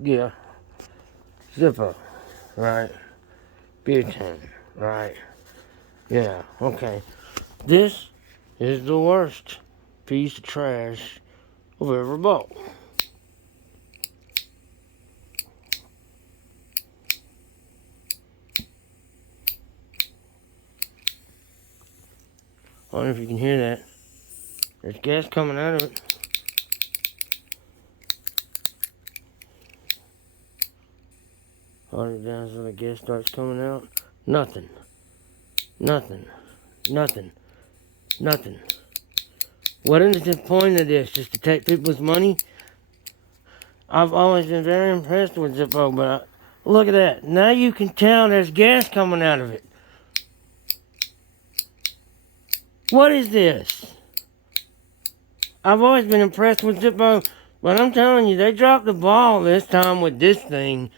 Yeah. Zippo. Right. Butane. Right. Yeah. Okay. This is the worst piece of trash I've ever bought. I don't know if you can hear that. There's gas coming out of it. Hold it down so the gas starts coming out. Nothing. Nothing. Nothing. Nothing. What is the point of this? Just to take people's money? I've always been very impressed with Zippo, but look at that. Now you can tell there's gas coming out of it. What is this? I've always been impressed with Zippo, but I'm telling you, they dropped the ball this time with this thing.